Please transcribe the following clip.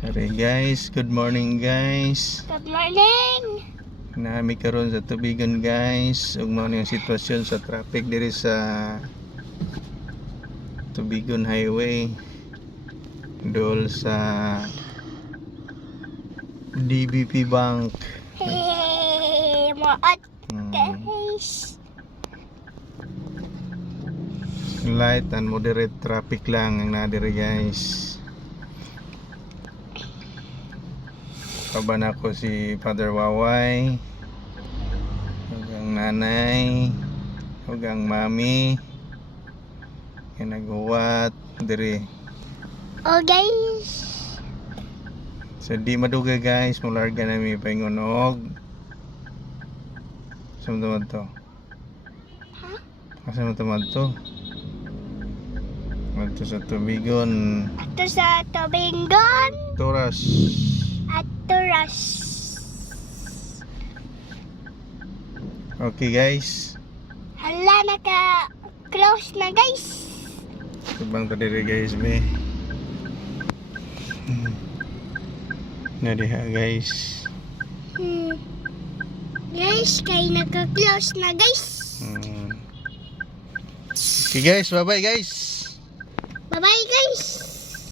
Hey guys, good morning guys. Good morning. Nami karon sa tubigan guys. Ug mao ni ang sitwasyon sa traffic diri sa Tubigon Highway. Dol sa DBP Bank. Hey, maat Hmm. guys. Light and moderate traffic lang ang nadiri guys. Kaban ako si Father Waway, ug ang nanay, ug ang mami kay naghuwat diri. Oh guys. So di madugay guys, mularga nami paingon og sumdumad to. Asa man to? Madto sa Tubigon, Ato sa Tubigon Toras. at Turas. Okay guys, Hala, naka-close na guys. subang ta diri guys be. Nadiha guys. Guys, kay naka-close na guys. Okay guys, bye bye guys. Bye-bye guys.